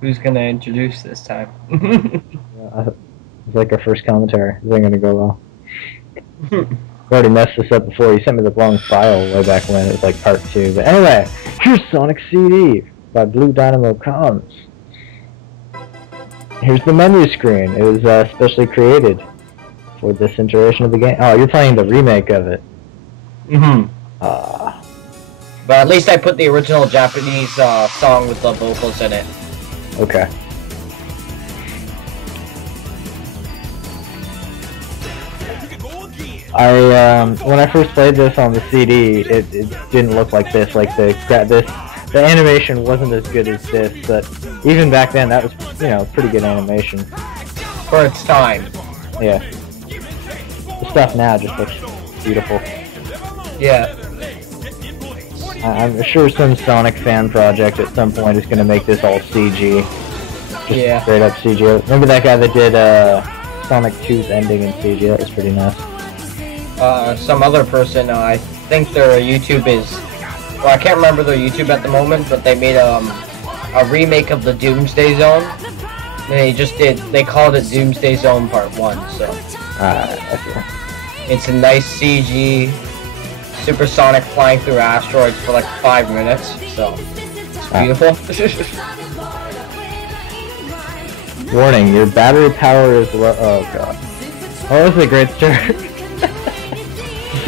Who's gonna introduce this time? It's like our first commentary. This ain't gonna go well. I already messed this up before. You sent me the wrong file way back when. It was like part 2. But anyway, here's Sonic CD by Blue Dynamo Comms. Here's the menu screen. It was specially created for this iteration of the game. Oh, you're playing the remake of it. But at least I put the original Japanese song with the vocals in it. Okay. When I first played this on the CD, it didn't look like this. Like the animation wasn't as good as this, but even back then, that was, you know, pretty good animation. For its time. Yeah. The stuff now just looks beautiful. Yeah. I'm sure some Sonic fan project at some point is going to make this all CG. Just straight up CG. Remember that guy that did Sonic 2's ending in CG? That was pretty nice. Some other person, I think their YouTube is... Well, I can't remember their YouTube at the moment, but they made a remake of the Doomsday Zone. And they called it Doomsday Zone Part 1, so... Okay. It's a nice CG, supersonic flying through asteroids for like 5 minutes, so... It's beautiful. Warning, your battery power is low. Oh god. Oh, this is a great start.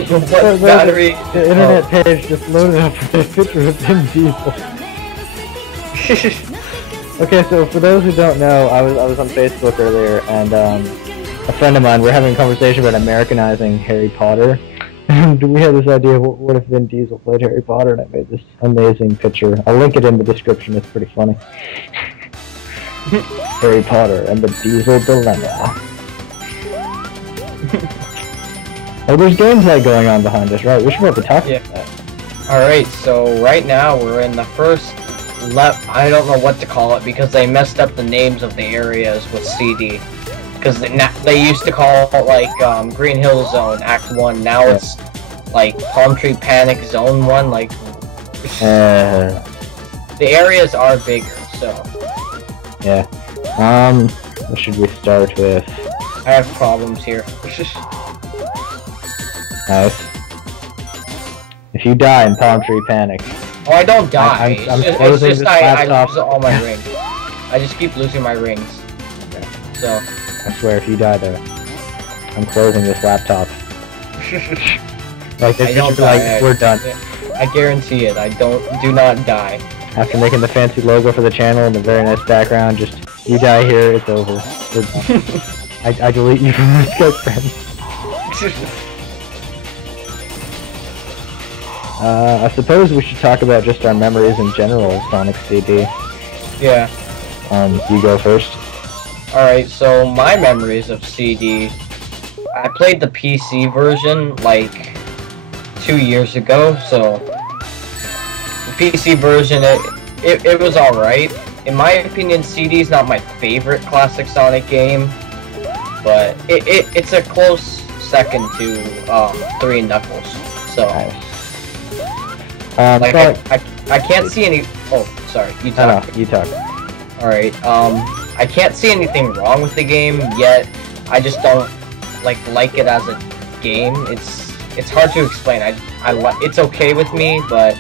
What battery? The internet page just loaded up with a picture of Vin Diesel. Okay, so for those who don't know, I was on Facebook earlier, and a friend of mine, we're having a conversation about Americanizing Harry Potter. And we had this idea, what if Vin Diesel played Harry Potter, and I made this amazing picture. I'll link it in the description, it's pretty funny. Harry Potter and the Diesel Dilemma. Oh, there's gameplay going on behind us, right? We should be able to talk about that. Alright, so right now we're in the first I don't know what to call it because they messed up the names of the areas with CD. Because they used to call it like Green Hill Zone Act 1, now it's like Palm Tree Panic Zone 1, like... The areas are bigger, so... Yeah. What should we start with? I have problems here. Nice. If you die in Palm Tree Panic... Oh, I don't die. It's just I lose all my rings. I just keep losing my rings. Okay. So... I swear, if you die there, I'm closing this laptop. Like, this is like, we're done. I guarantee it. Do not die. After making the fancy logo for the channel and the very nice background, just, you die here, it's over. We're done. I delete you from my Skype friends. I suppose we should talk about just our memories in general of Sonic CD. Yeah. You go first. Alright, so my memories of CD, I played the PC version like 2 years ago, so the PC version, it was alright. In my opinion, CD is not my favorite classic Sonic game, but it's a close second to 3 Knuckles, so... like, I can't see any... Oh, sorry, you talk. No, you talk. Alright, I can't see anything wrong with the game, yet I just don't like it as a game. It's hard to explain. It's okay with me, but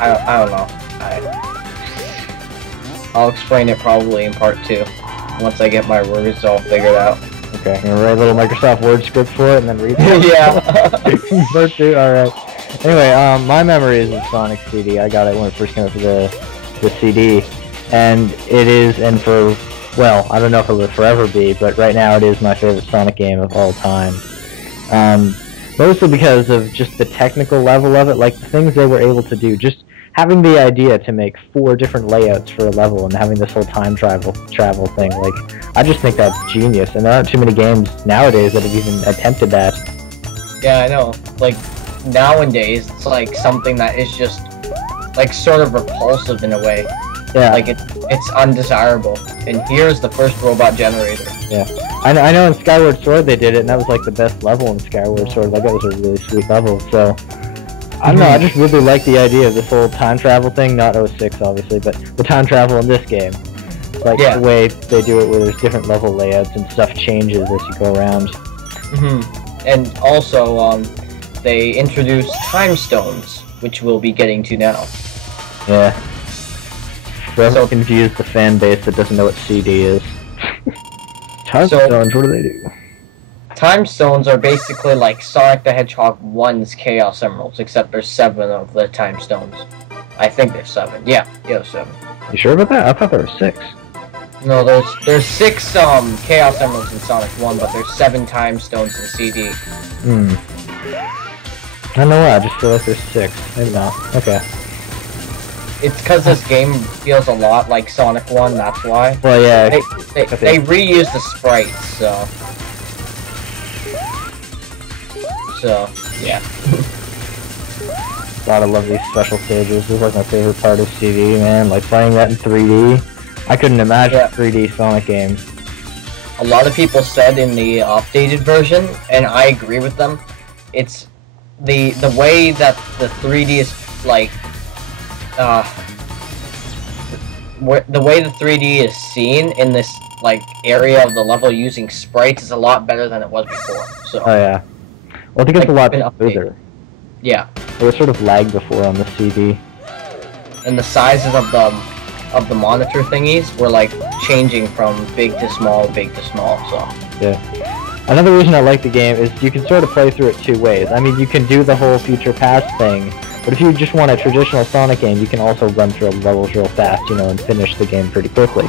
I don't know. I'll explain it probably in part 2 once I get my words all figured out. Okay, I'm gonna write a little Microsoft Word script for it and then read it. Yeah. Part 2, alright. Anyway, my memories of Sonic CD, I got it when it first came out for the CD. And it is, and for, well, I don't know if it will forever be, but right now it is my favorite Sonic game of all time. Mostly because of just the technical level of it, like the things they were able to do. Just having the idea to make 4 different layouts for a level and having this whole time travel thing, like, I just think that's genius. And there aren't too many games nowadays that have even attempted that. Yeah, I know. Like, nowadays, it's like something that is just, like, sort of repulsive in a way. Yeah. Like, it's undesirable. And here's the first robot generator. Yeah. I know in Skyward Sword they did it, and that was like the best level in Skyward Sword. Like, that was a really sweet level, so... I don't know, I just really like the idea of this whole time travel thing, not 06 obviously, but the time travel in this game. Like the way they do it where there's different level layouts and stuff changes as you go around. And also, they introduced time stones, which we'll be getting to now. Yeah. Forever confused the fan base that doesn't know what CD is. Time stones, what do they do? Time stones are basically like Sonic the Hedgehog 1's Chaos Emeralds, except there's 7 of the time stones. I think there's 7. Yeah, 7. You sure about that? I thought there were 6. No, there's 6 Chaos Emeralds in Sonic 1, but there's 7 time stones in CD. I don't know why, I just feel like there's 6. Maybe not. Okay. It's because this game feels a lot like Sonic 1, that's why. Well, yeah. They reuse the sprites, so... yeah. God, I love these special stages. This is like my favorite part of CD, man. Like playing that in 3D. I couldn't imagine a 3D Sonic game. A lot of people said in the updated version, and I agree with them, it's the way that the 3D is like the way the 3D is seen in this like area of the level using sprites is a lot better than it was before. So. Oh yeah. Well, I think it's a lot smoother. Yeah. It was sort of lagged before on the CD. And the sizes of the monitor thingies were like changing from big to small, so. Yeah. Another reason I like the game is you can sort of play through it 2 ways. I mean, you can do the whole future past thing, but if you just want a traditional Sonic game, you can also run through levels real fast, you know, and finish the game pretty quickly.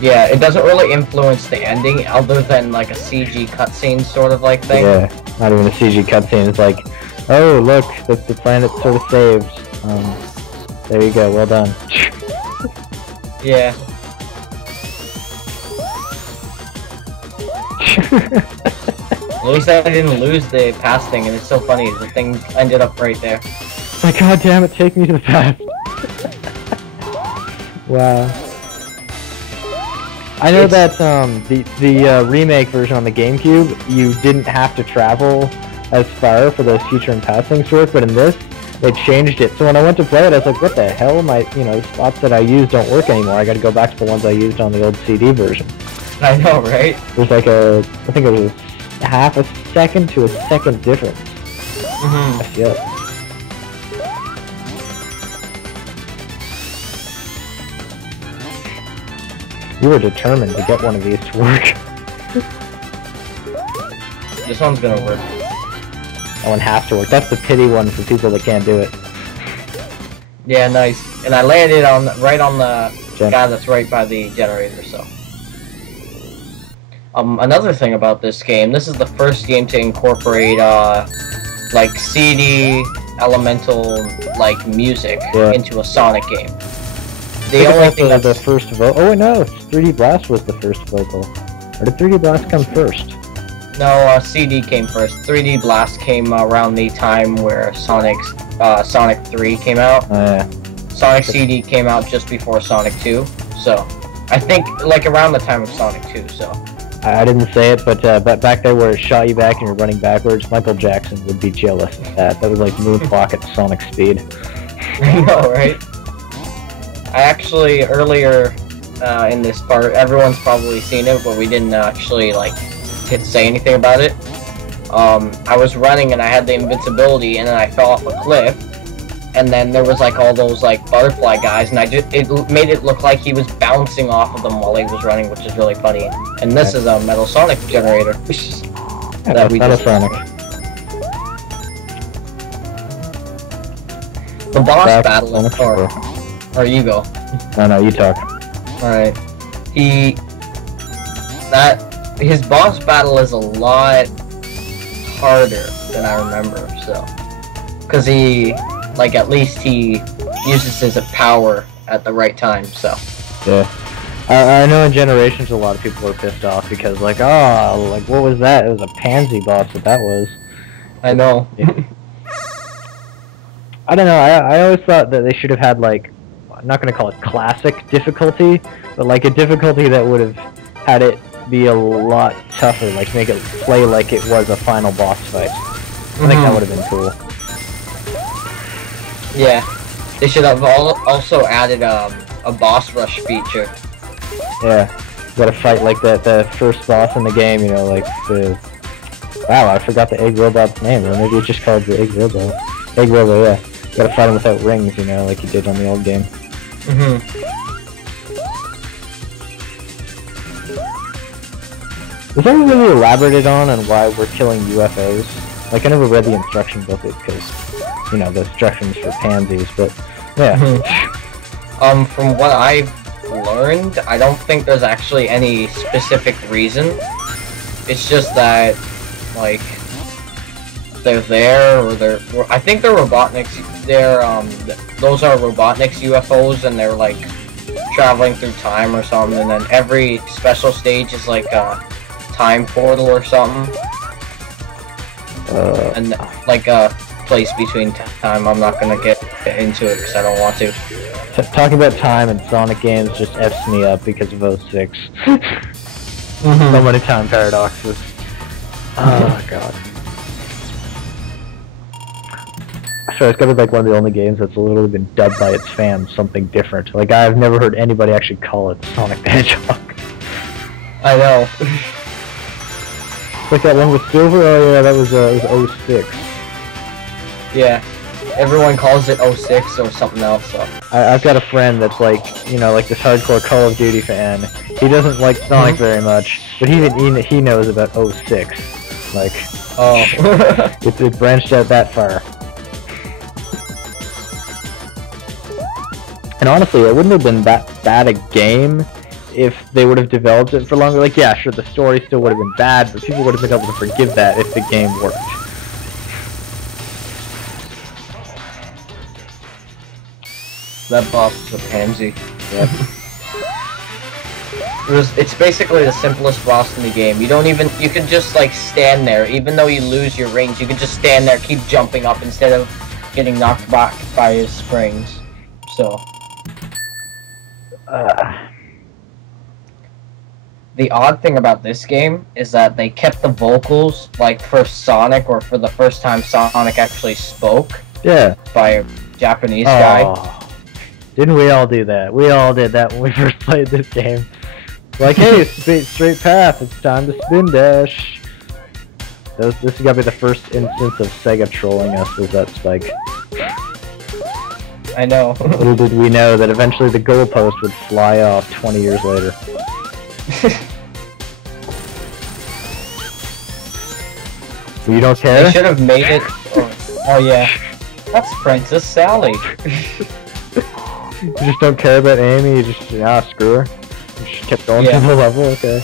Yeah, it doesn't really influence the ending other than like a CG cutscene sort of like thing. Yeah, not even a CG cutscene. It's like, oh look, the planet's sort of saved. There you go, well done. Yeah. At least I didn't lose the past thing, and it's so funny, the thing ended up right there. Like, god damn it, take me to the past. Wow. I know that the remake version on the GameCube, you didn't have to travel as far for those future and past things to work, but in this, they changed it. So when I went to play it, I was like, what the hell? The spots that I used don't work anymore. I gotta go back to the ones I used on the old CD version. I know, right? There's like I think it was half a second to a second difference. Yep. You were determined to get one of these to work. This one's gonna work. That one has to work. That's the pity one for people that can't do it. Yeah, nice. And I landed right on the guy that's right by the generator, so. Another thing about this game, this is the first game to incorporate, like, CD elemental, like, music into a Sonic game. The only thing that's... the first vocal... Oh, wait, no, 3D Blast was the first vocal. Or did 3D Blast come first? No, CD came first. 3D Blast came around the time where Sonic 3 came out. Oh, yeah. Sonic CD came out just before Sonic 2, so... I think, like, around the time of Sonic 2, so... I didn't say it, but back there where it shot you back and you're running backwards, Michael Jackson would be jealous of that. That was like moonwalk at Sonic speed. I know, right? I actually, earlier in this part, everyone's probably seen it, but we didn't actually, like, say anything about it. I was running and I had the invincibility, and then I fell off a cliff, and then there was, like, all those, like, butterfly guys, and it made it look like he was bouncing off of them while he was running, which is really funny. And this is a Metal Sonic generator. That we Metal Sonic. The boss battle, or you go. No, you talk. Alright. His boss battle is a lot harder than I remember, so. Because like, at least he uses his power at the right time, so. Yeah. I know in Generations a lot of people were pissed off because, like, oh, like, what was that? It was a pansy boss that was. I know. Yeah. I don't know, I always thought that they should have had, like, I'm not going to call it classic difficulty, but, like, a difficulty that would have had it be a lot tougher, like, make it play like it was a final boss fight. I think that would have been cool. Yeah, they should have also added a boss rush feature. Yeah, you gotta fight like the first boss in the game, you know, like the... Wow, I forgot the egg robot's name, or maybe it's just called the egg robot. Egg robot, yeah. You gotta fight him without rings, you know, like you did on the old game. Was that really elaborated on why we're killing UFOs? Like, I never read the instruction booklet because, you know, the instructions for pansies, but, yeah. From what I've learned, I don't think there's actually any specific reason. It's just that, like, they're there, or I think they're Robotniks, those are Robotniks UFOs, and they're, like, traveling through time or something, and then every special stage is, like, a time portal or something. And, like, a place between time. I'm not gonna get into it, because I don't want to. Talking about time and Sonic games just F's me up because of 06. So many time paradoxes. Oh, God. So it's gotta be like one of the only games that's literally been dubbed by its fans something different. Like, I've never heard anybody actually call it Sonic the Hedgehog. I know. Like that one with Silver? Oh yeah, that was 06. Yeah. Everyone calls it 06 or something else, so. I've got a friend that's like, you know, like this hardcore Call of Duty fan. He doesn't like Sonic very much, but he knows about 06. Like, oh. it branched out that far. And honestly, it wouldn't have been that bad a game if they would have developed it for longer. Like, yeah, sure, the story still would have been bad, but people would have been able to forgive that if the game worked. That boss was a pansy. Yep. It's basically the simplest boss in the game. You can just, like, stand there. Even though you lose your rings, you can just stand there, keep jumping up instead of getting knocked back by his springs. So... The odd thing about this game is that they kept the vocals, like, for Sonic, or for the first time Sonic actually spoke. Yeah. By a Japanese guy. Didn't we all do that? We all did that when we first played this game. Like, hey, straight path, it's time to spin dash. This has got to be the first instance of Sega trolling us with that spike. I know. Little did we know that eventually the goalpost would fly off 20 years later. You don't care? They should have made it... Oh yeah. That's Princess Sally. You just don't care about Amy, you just, screw her. You just kept going to the level, okay.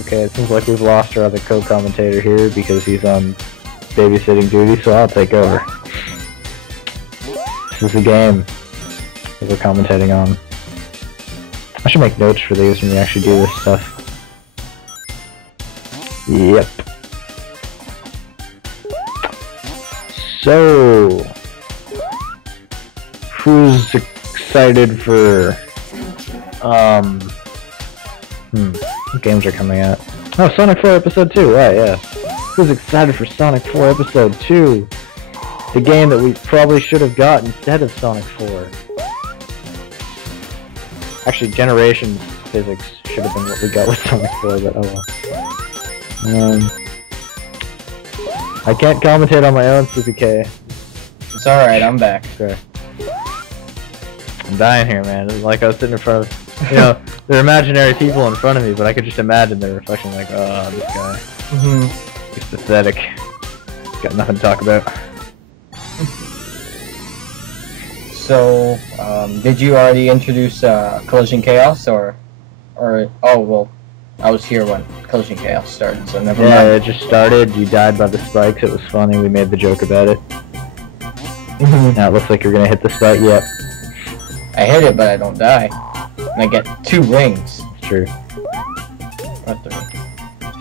Okay, it seems like we've lost our other co-commentator here because he's on babysitting duty, so I'll take over. This is the game that we're commentating on. I should make notes for these when we actually do this stuff. Yep. So, who's excited for, what games are coming out? Oh, Sonic 4 Episode 2, right, yeah. Who's excited for Sonic 4 Episode 2? The game that we probably should have got instead of Sonic 4. Actually, Generations physics should have been what we got with Sonic 4, but oh well. I can't commentate on my own, CPK. It's alright, I'm back. Okay. I'm dying here, man. It's like I was sitting in front of, there are imaginary people in front of me, but I could just imagine their reflection like, oh, this guy. He's pathetic. He's got nothing to talk about. So, did you already introduce Collision Chaos, or oh well, I was here when Collision Chaos started, so never mind. Yeah, it just started. You died by the spikes. It was funny. We made the joke about it. Now it looks like you're gonna hit the spike. Yep. I hit it, but I don't die, and I get 2 rings. It's true. Or 3.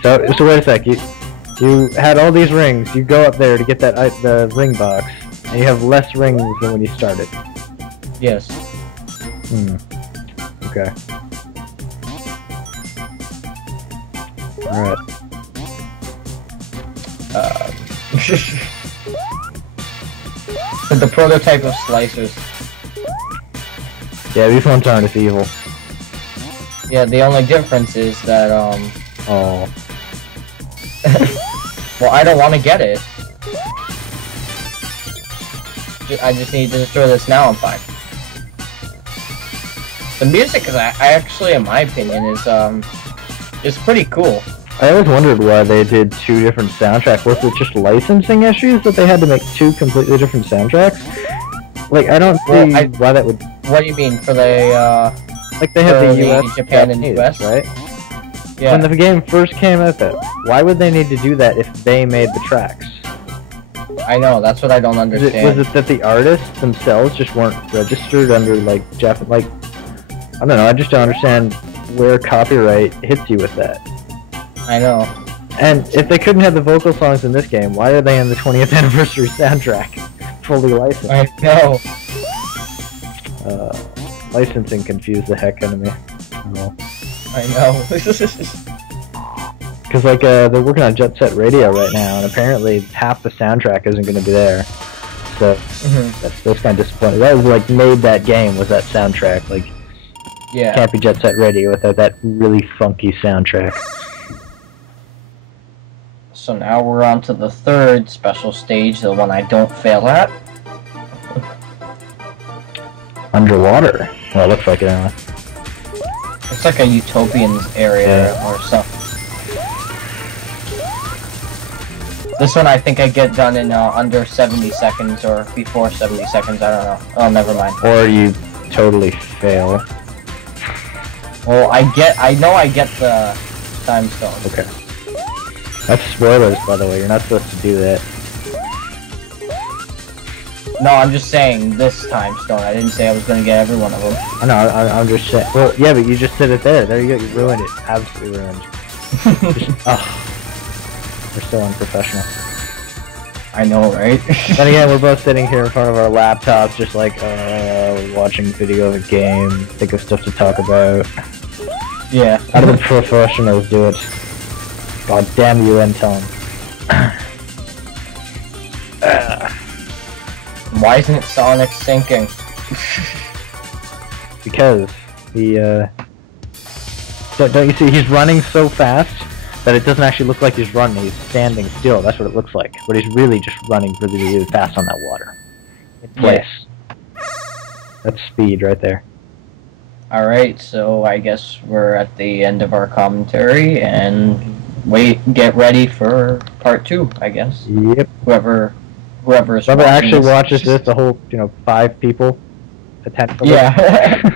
So wait a sec. You had all these rings. You go up there to get that the ring box. And you have less rings than when you started. Yes. Okay. Alright. The prototype of slicers. Yeah, these ones aren't as evil. Yeah, the only difference is that, Oh. well, I don't want to get it. I just need to destroy this now, I'm fine. The music is, actually, in my opinion, is pretty cool. I always wondered why they did 2 different soundtracks. Was it just licensing issues that they had to make 2 completely different soundtracks? Like, I don't see why that would... What do you mean, for the, like, they had the US, Japan, and US, right? Yeah. When the game first came out, though, why would they need to do that if they made the tracks? I know, that's what I don't understand. Was it that the artists themselves just weren't registered under, like, Japanese... Like, I don't know, I just don't understand where copyright hits you with that. I know. And if they couldn't have the vocal songs in this game, why are they in the 20th anniversary soundtrack? Fully licensed. I know. Licensing confused the heck out of me. I know. Because, like, they're working on Jet Set Radio right now, and apparently half the soundtrack isn't going to be there. So, that's kind of disappointing. That was, like, made that game, was that soundtrack. Like, yeah. Can't be Jet Set Radio without that really funky soundtrack. So now we're on to the 3rd special stage, the one I don't fail at. Underwater. Well, it looks like it anyway. It's like a utopian area or something. This one I think I get done in under 70 seconds or before 70 seconds, I don't know. Oh, never mind. Or you totally fail. Well, I know I get the time stone. Okay. That's spoilers, by the way. You're not supposed to do that. No, I'm just saying this time stone. I didn't say I was going to get every one of them. I know, I'm just saying. Well, yeah, but you just said it there. There you go. You ruined it. Absolutely ruined. We're so unprofessional. I know, right? Then again, we're both sitting here in front of our laptops, just like, watching video of a game, think of stuff to talk about. Yeah. How do the professionals do it? God damn you, Intel. Why isn't Sonic sinking? Because he, don't you see, he's running so fast that it doesn't actually look like he's running, he's standing still, that's what it looks like. But he's really just running really, really fast on that water. In place. Yeah. That's speed right there. Alright, so I guess we're at the end of our commentary, and get ready for part 2, I guess. Yep. Whoever actually watches this, the whole, 5 people, potentially. Yeah.